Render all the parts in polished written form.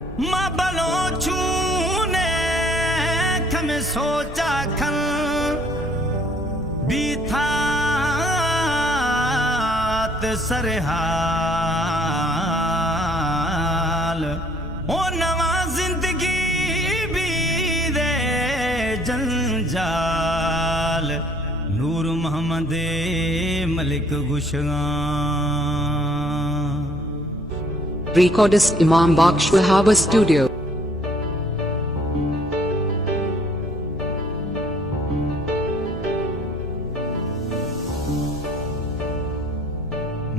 मां बलोचूने खम सोचा खन बीथात सरहाल ओ नवा जिंदगी भी दे जंजाल नूर Mohammad Malik गुशगान। Recordist Imam Baksh Wahaba Studio.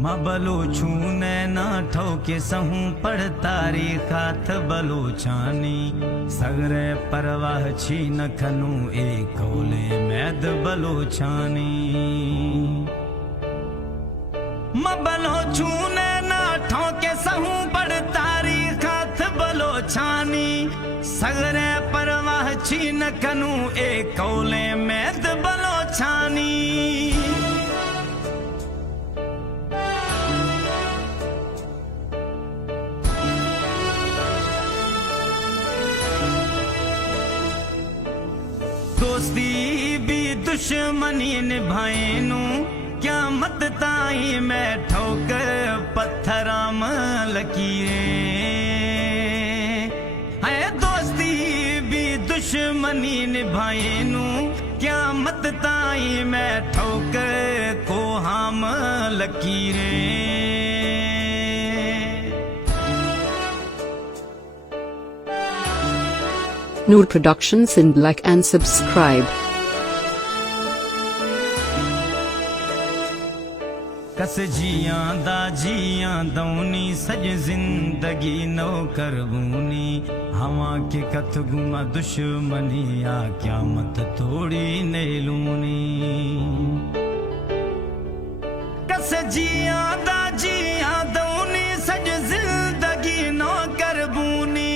मां बलोचूने ना ठोके सहूं पढ़ तारीख हाथ बलोचानी सगरे परवाह छी न खनू ए कोले मैद बलोचानी। मां बलोचूने ना ठोके सहूं पढ़ तारीख हाथ बलोचानी सगरे परवाह छी न खनू ए कोले मैद बलोचानी। दोस्ती भी दुश्मनी निभाएनू क्या मत ताई मैं ठोकर पत्थराम लकीरें है। दोस्ती भी दुश्मनी निभाएनू क्या मत ताई मैं ठोकर को हम लकीरें। Noor Productions in Black and subscribe. कस जियां दौनी सज जिंदगी नो करबूनी हवा के कथ गुमा दुश्मनी आ क्यामत तोड़ी नेलूनी। कस जियां दौनी सज जिंदगी नो करबूनी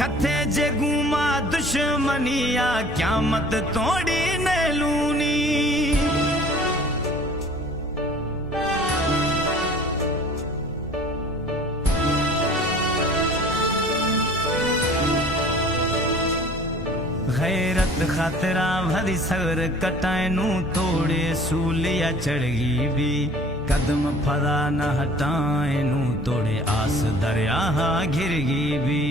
कथे जे गुमा दुश्मनी आ क्यामत तोड़ी नेलूनी। गैरत खतरा भरी सर कटाएनू तोड़े सूलिया चढ़गी भी कदम फरा न हटाएनू तोड़े आस दरिया घिरगी भी।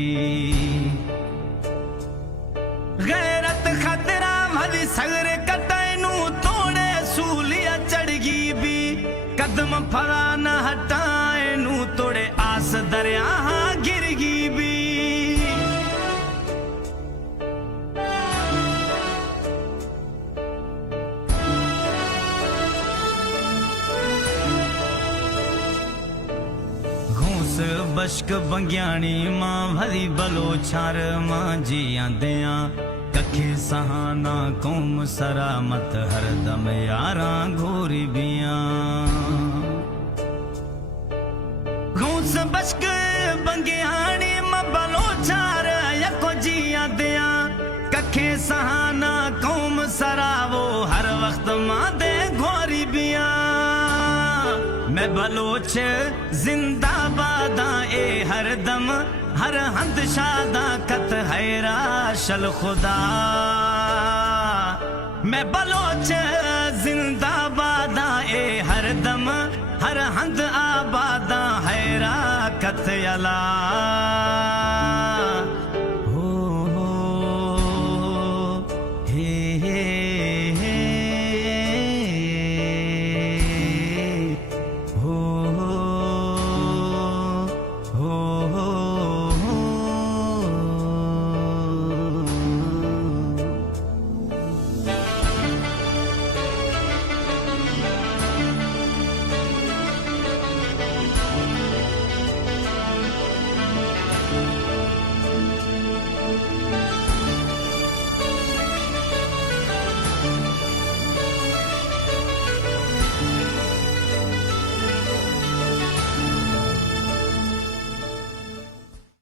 गैरत खतरा भरी सर कटाएनू तोड़े सूलिया चढ़गी भी कदम फरा न हटाएनू तोड़े आस दरिया घिरगी भी। बश्क बंग्याणी मां भरी बलोचार मां जियांदियां कखे सहाना कौम सरामत हरदम यारां घोरी बियां। घूस बश्क बंग्याणी मां बलोचार यको जियांदियां कखे सहाना कौम सरावो हर वक्त मां दे घोरी बियां। मैं बलोच जिंदाबादा ए हर दम हर हंद शादा कत हैरा शल खुदा। मैं बलोच जिंदाबादा ए हर दम हर हंद आबादा हैरा कत अला।